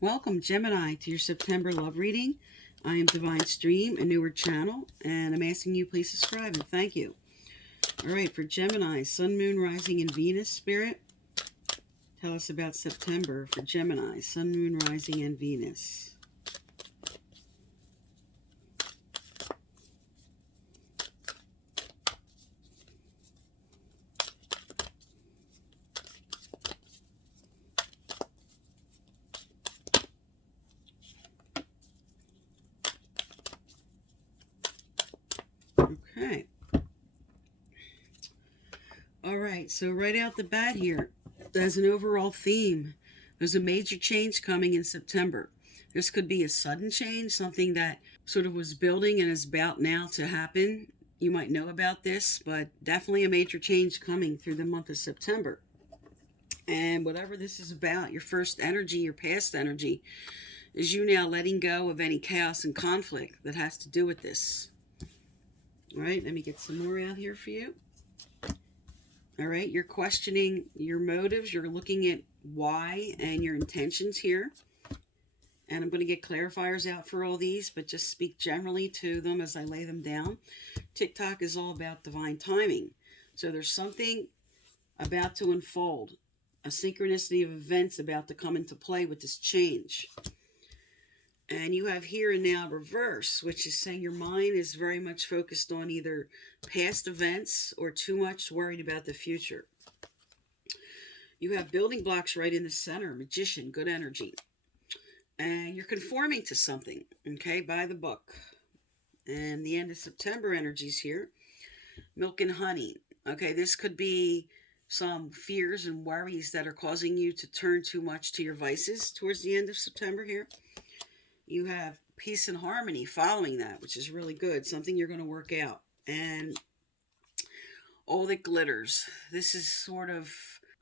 Welcome, Gemini, to your September love reading. I am Divine Stream, a newer channel, and I'm asking you please subscribe and thank you. All right, for Gemini, Sun, Moon, Rising, and Venus Spirit, tell us about September for Gemini, Sun, Moon, Rising, and Venus. Okay. All right, so right out the bat here, there's an overall theme. There's a major change coming in September. This could be a sudden change, something that sort of was building and is about now to happen. You might know about this, but definitely a major change coming through the month of September. And whatever this is about, your first energy, your past energy, is you now letting go of any chaos and conflict that has to do with this. All right, let me get some more out here for you. All right, you're questioning your motives. You're looking at why and your intentions here. And I'm going to get clarifiers out for all these, but just speak generally to them as I lay them down. TikTok is all about divine timing. So there's something about to unfold, a synchronicity of events about to come into play with this change. And you have here and now reverse, which is saying your mind is very much focused on either past events or too much worried about the future. You have building blocks right in the center, magician, good energy. And you're conforming to something, okay, by the book. And the end of September energies here, milk and honey. Okay, this could be some fears and worries that are causing you to turn too much to your vices towards the end of September here. You have peace and harmony following that, which is really good. Something you're going to work out. And all that glitters. This is sort of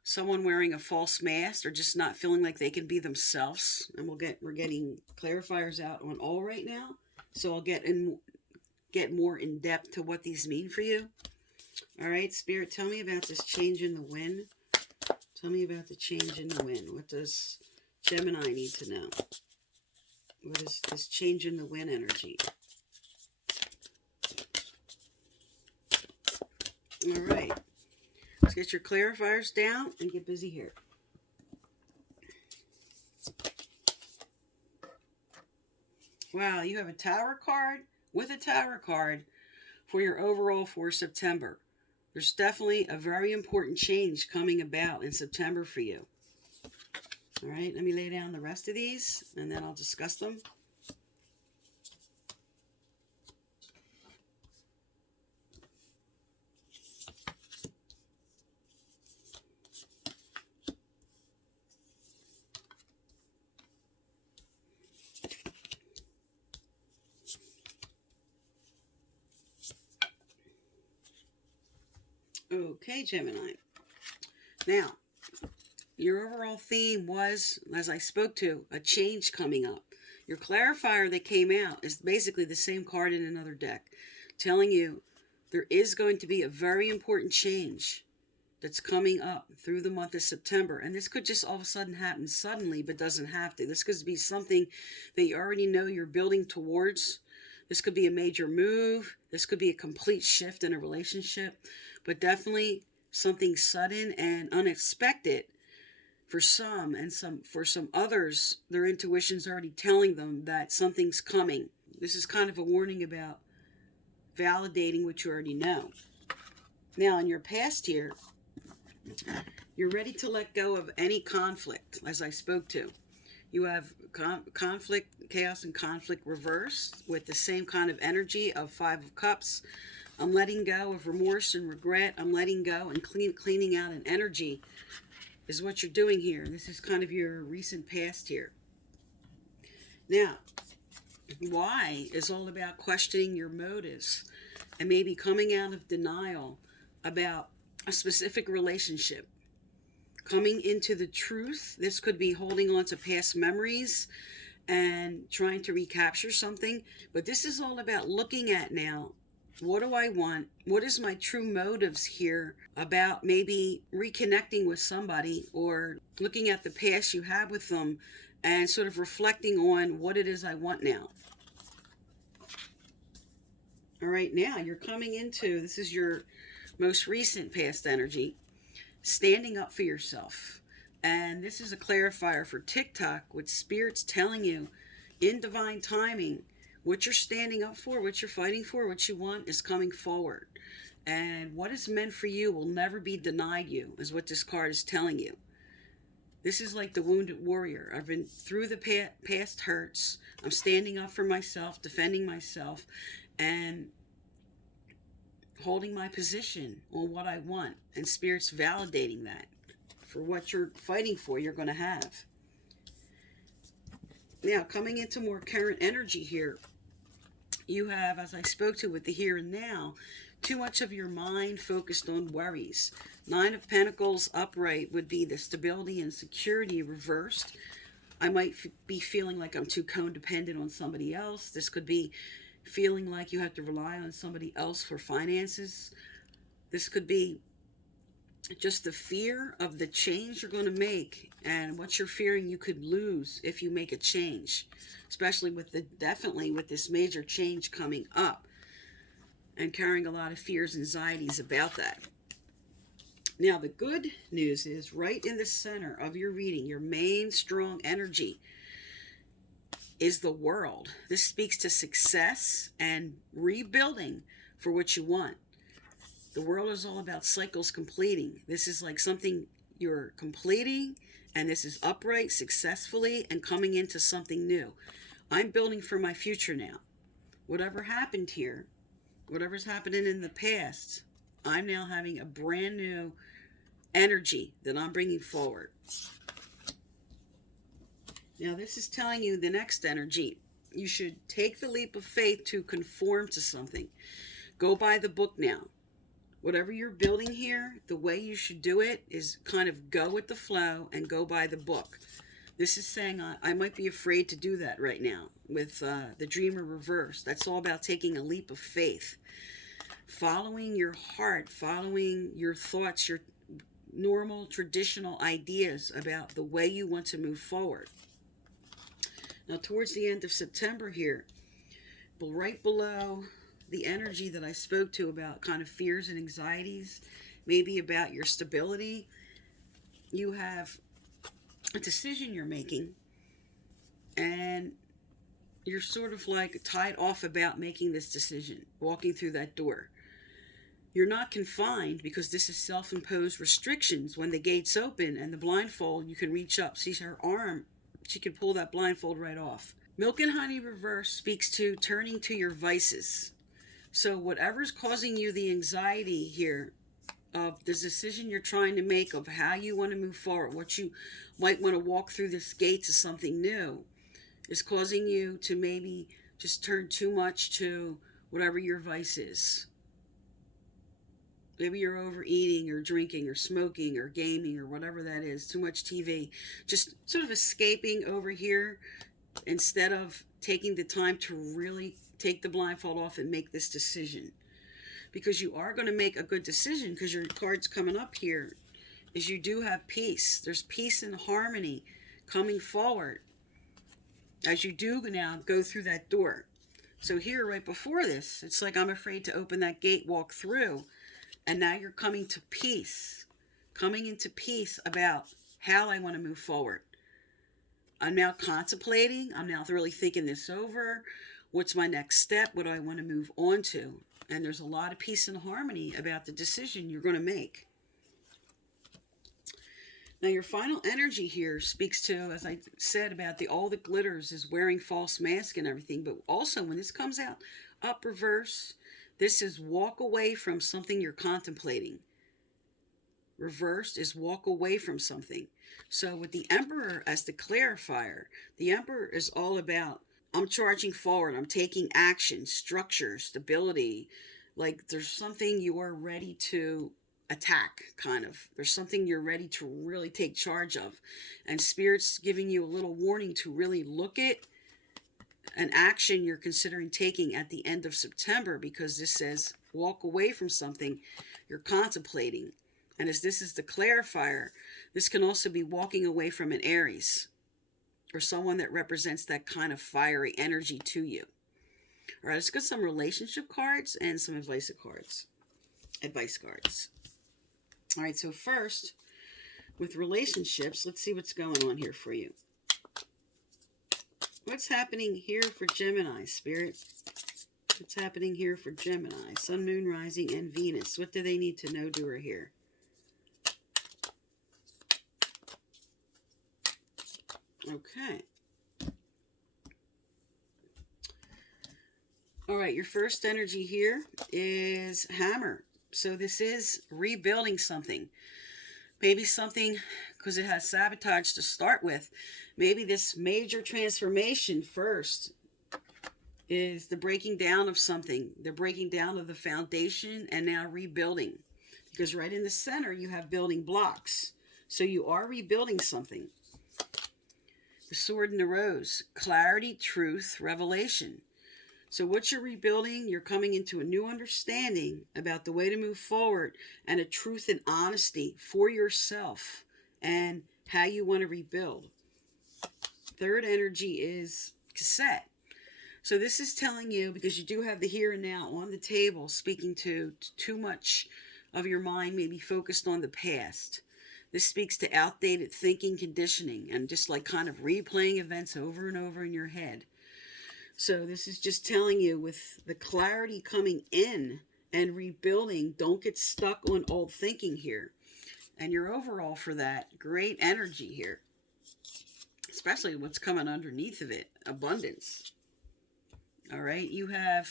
someone wearing a false mask or just not feeling like they can be themselves. And we're getting clarifiers out on all right now. So I'll get more in depth to what these mean for you. All right, Spirit, tell me about this change in the wind. Tell me about the change in the wind. What does Gemini need to know? What is this change in the wind energy? All right. Let's get your clarifiers down and get busy here. Wow, you have a Tower card with a Tower card for your overall for September. There's definitely a very important change coming about in September for you. All right, let me lay down the rest of these, and then I'll discuss them. Okay, Gemini. Now, your overall theme was, as I spoke to, a change coming up. Your clarifier that came out is basically the same card in another deck, telling you there is going to be a very important change that's coming up through the month of September. And this could just all of a sudden happen suddenly, but doesn't have to. This could be something that you already know you're building towards. This could be a major move. This could be a complete shift in a relationship, but definitely something sudden and unexpected for some, and for some others, their intuition's already telling them that something's coming. This is kind of a warning about validating what you already know. Now, in your past here, you're ready to let go of any conflict, as I spoke to. You have conflict, chaos, and conflict reversed with the same kind of energy of Five of Cups. I'm letting go of remorse and regret. I'm letting go and cleaning out an energy is what you're doing here. This is kind of your recent past here. Now, why is all about questioning your motives and maybe coming out of denial about a specific relationship. Coming into the truth. This could be holding on to past memories and trying to recapture something. But this is all about looking at now, what do I want? What is my true motives here about maybe reconnecting with somebody or looking at the past you had with them and sort of reflecting on what it is I want now. All right, now you're coming into, this is your most recent past energy, standing up for yourself. And this is a clarifier for TikTok, with spirits telling you in divine timing what you're standing up for, what you're fighting for, what you want is coming forward. And what is meant for you will never be denied you, is what this card is telling you. This is like the wounded warrior. I've been through the past hurts. I'm standing up for myself, defending myself, and holding my position on what I want. And Spirit's validating that. For what you're fighting for, you're going to have. Now, coming into more current energy here, you have, as I spoke to with the here and now, too much of your mind focused on worries. 9 of Pentacles upright would be the stability and security reversed. I might be feeling like I'm too codependent on somebody else. This could be feeling like you have to rely on somebody else for finances. This could be just the fear of the change you're going to make and what you're fearing you could lose if you make a change, especially with definitely with this major change coming up, and carrying a lot of fears, anxieties about that. Now, the good news is right in the center of your reading, your main strong energy is the world. This speaks to success and rebuilding for what you want. The world is all about cycles completing. This is like something you're completing, and this is upright successfully and coming into something new. I'm building for my future now. Whatever happened here, whatever's happening in the past, I'm now having a brand new energy that I'm bringing forward. Now, this is telling you the next energy. You should take the leap of faith to conform to something. Go by the book now. Whatever you're building here, the way you should do it is kind of go with the flow and go by the book. This is saying I might be afraid to do that right now with the Dreamer reverse. That's all about taking a leap of faith. Following your heart, following your thoughts, your normal, traditional ideas about the way you want to move forward. Now, towards the end of September here, but right below the energy that I spoke to about kind of fears and anxieties, maybe about your stability, you have a decision you're making, and you're sort of like tied off about making this decision, walking through that door. You're not confined because this is self-imposed restrictions. When the gates open and the blindfold, you can reach up. See her arm, she can pull that blindfold right off. Milk and Honey reverse speaks to turning to your vices. So whatever's causing you the anxiety here of the decision you're trying to make of how you want to move forward, what you might want to walk through this gate to something new, is causing you to maybe just turn too much to whatever your vice is. Maybe you're overeating or drinking or smoking or gaming or whatever that is, too much TV. Just sort of escaping over here instead of taking the time to really take the blindfold off and make this decision. Because you are going to make a good decision, because your card's coming up here is you do have peace. There's peace and harmony coming forward as you do now go through that door. So here, right before this, it's like I'm afraid to open that gate, walk through. And now you're coming to peace, coming into peace about how I want to move forward. I'm now contemplating. I'm now really thinking this over. What's my next step? What do I want to move on to? And there's a lot of peace and harmony about the decision you're going to make. Now, your final energy here speaks to, as I said, about all the glitters is wearing false mask and everything. But also, when this comes out up reverse, this is walk away from something you're contemplating. Reversed is walk away from something. So with the Emperor as the clarifier, the Emperor is all about, I'm charging forward, I'm taking action, structure, stability. Like there's something you are ready to attack, kind of. There's something you're ready to really take charge of. And Spirit's giving you a little warning to really look at an action you're considering taking at the end of September, because this says walk away from something you're contemplating. And as this is the clarifier, this can also be walking away from an Aries or someone that represents that kind of fiery energy to you. All right, let's get some relationship cards and some advice cards. All right, so first, with relationships, let's see what's going on here for you. What's happening here for Gemini, Spirit? What's happening here for Gemini? Sun, Moon, Rising, and Venus. What do they need to know, do, or hear? Okay. All right, your first energy here is Hammer. So this is rebuilding something. Maybe something, because it has sabotage to start with. Maybe this major transformation first is the breaking down of something. The breaking down of the foundation and now rebuilding. Because right in the center you have building blocks. So you are rebuilding something. The Sword and the Rose. Clarity, truth, revelation. So what you're rebuilding, you're coming into a new understanding about the way to move forward and a truth and honesty for yourself and how you want to rebuild. Third energy is cassette. So this is telling you, because you do have the here and now on the table, speaking to too much of your mind may be focused on the past. This speaks to outdated thinking, conditioning, and just like kind of replaying events over and over in your head. So this is just telling you, with the clarity coming in and rebuilding, don't get stuck on old thinking here. And your overall for that, great energy here. Especially what's coming underneath of it, abundance. All right, you have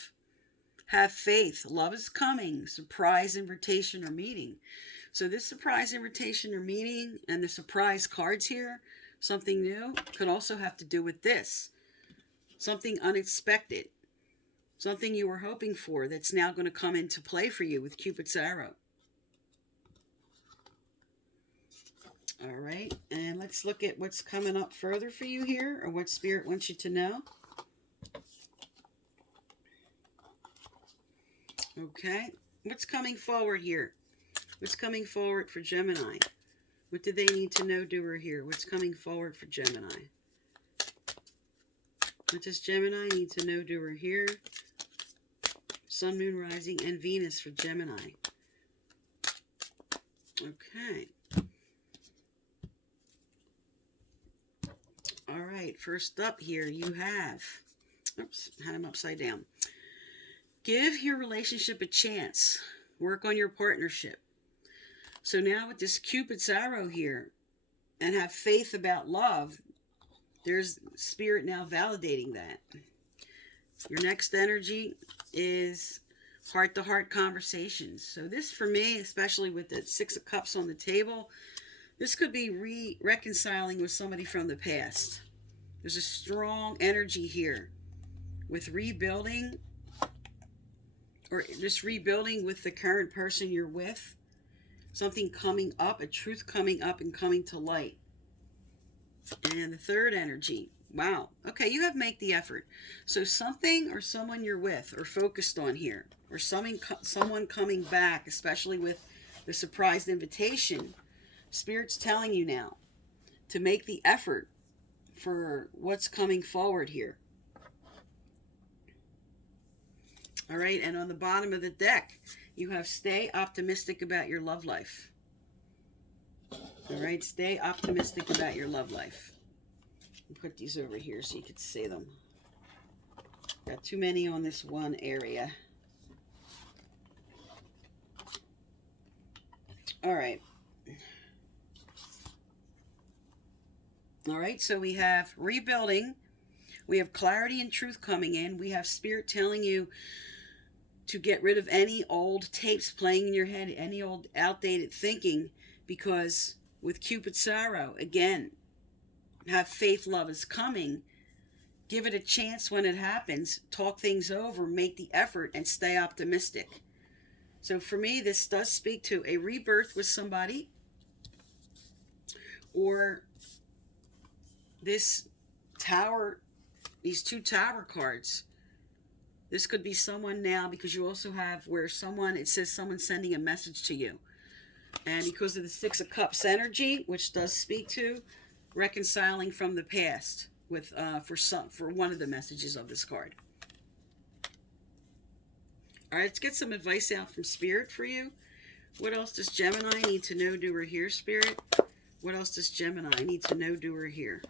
faith. Love is coming. Surprise, invitation, or meeting. So this surprise, invitation, or meeting and the surprise cards here, something new, could also have to do with this. Something unexpected. Something you were hoping for that's now going to come into play for you with Cupid's arrow. All right, and let's look at what's coming up further for you here, or what Spirit wants you to know. Okay, what's coming forward here? What's coming forward for Gemini? What do they need to know, do, or hear? What's coming forward for Gemini? What does Gemini need to know, do, or hear? Sun, Moon, Rising, and Venus for Gemini. Okay. All right, first up here you have, oops, had him upside down. Give your relationship a chance. Work on your partnership. So now with this Cupid's arrow here, and have faith about love, there's Spirit now validating that. Your next energy is heart-to-heart conversations. So this, for me, especially with the Six of Cups on the table, this could be reconciling with somebody from the past. There's a strong energy here with rebuilding, or just rebuilding with the current person you're with. Something coming up, a truth coming up and coming to light. And the third energy, wow. Okay, you have make the effort. So something or someone you're with or focused on here, or someone coming back, especially with the surprise invitation, Spirit's telling you now to make the effort for what's coming forward here. All right, and on the bottom of the deck, you have stay optimistic about your love life. All right, stay optimistic about your love life. I'll put these over here so you can see them. Got too many on this one area. All right. All right, so we have rebuilding. We have clarity and truth coming in. We have Spirit telling you to get rid of any old tapes playing in your head, any old outdated thinking, because with Cupid's arrow, again, have faith, love is coming. Give it a chance when it happens. Talk things over, make the effort, and stay optimistic. So for me, this does speak to a rebirth with somebody, or this tower, these two tower cards. This could be someone now, because you also have where someone, it says someone sending a message to you. And because of the Six of Cups energy, which does speak to reconciling from the past. with for one of the messages of this card. All right, let's get some advice out from Spirit for you. What else does Gemini need to know, do, or hear, Spirit? What else does Gemini need to know, do, or hear?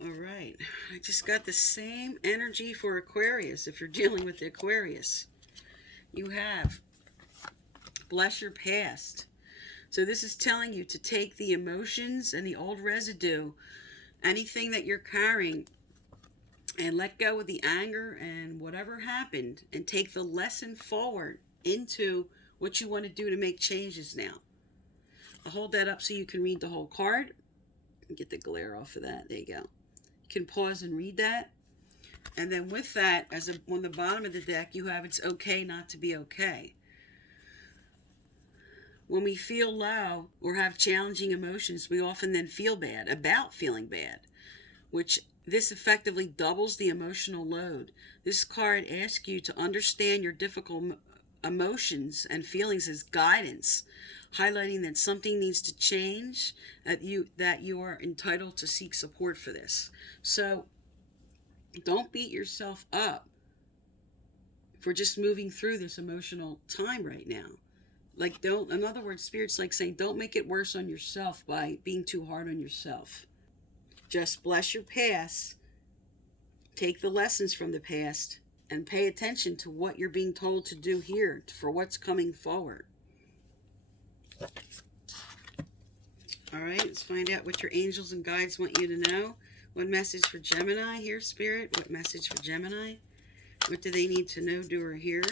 All right. I just got the same energy for Aquarius. If you're dealing with the Aquarius, you have bless your past. So this is telling you to take the emotions and the old residue, anything that you're carrying, and let go of the anger and whatever happened, and take the lesson forward into what you want to do to make changes now. I'll hold that up so you can read the whole card. Get the glare off of that. There you go. You can pause and read that. And then with that, on the bottom of the deck, you have it's okay not to be okay. When we feel low or have challenging emotions, we often then feel bad about feeling bad, which this effectively doubles the emotional load. This card asks you to understand your difficult emotions and feelings as guidance, highlighting that something needs to change, that you are entitled to seek support for this. So don't beat yourself up for just moving through this emotional time right now. Like, in other words, Spirit's like saying, don't make it worse on yourself by being too hard on yourself. Just bless your past, take the lessons from the past, and pay attention to what you're being told to do here for what's coming forward. All right, let's find out what your angels and guides want you to know. What message for Gemini here, Spirit? What message for Gemini? What do they need to know, do, or hear?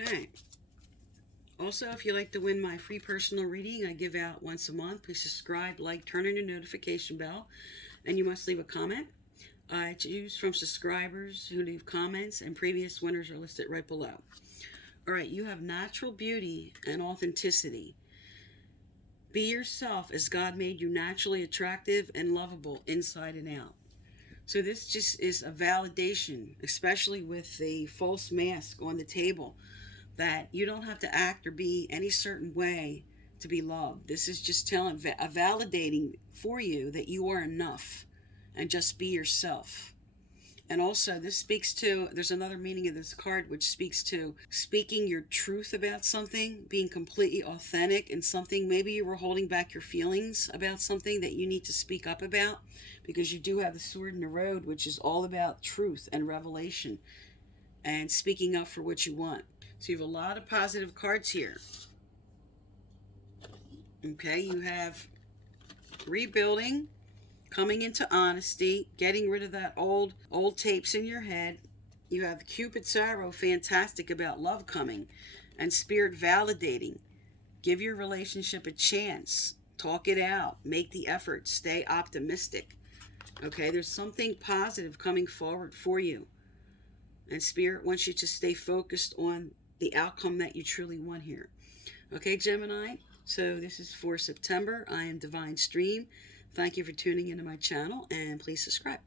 Okay. Also, if you'd like to win my free personal reading I give out once a month, please subscribe, like, turn on your notification bell, and you must leave a comment. I choose from subscribers who leave comments, and previous winners are listed right below. All right, you have natural beauty and authenticity. Be yourself as God made you naturally attractive and lovable inside and out. So this just is a validation, especially with the false mask on the table, that you don't have to act or be any certain way to be loved. This is just validating for you that you are enough, and just be yourself. And also this speaks to, there's another meaning of this card which speaks to speaking your truth about something, being completely authentic in something. Maybe you were holding back your feelings about something that you need to speak up about, because you do have the sword in the road, which is all about truth and revelation and speaking up for what you want. So you have a lot of positive cards here. Okay, you have rebuilding, coming into honesty, getting rid of that old tapes in your head. You have Cupid's arrow, fantastic about love coming, and Spirit validating. Give your relationship a chance. Talk it out. Make the effort. Stay optimistic. Okay, there's something positive coming forward for you. And Spirit wants you to stay focused on the outcome that you truly want here. Okay, Gemini, so this is for September. I am Divine Stream. Thank you for tuning into my channel, and please subscribe.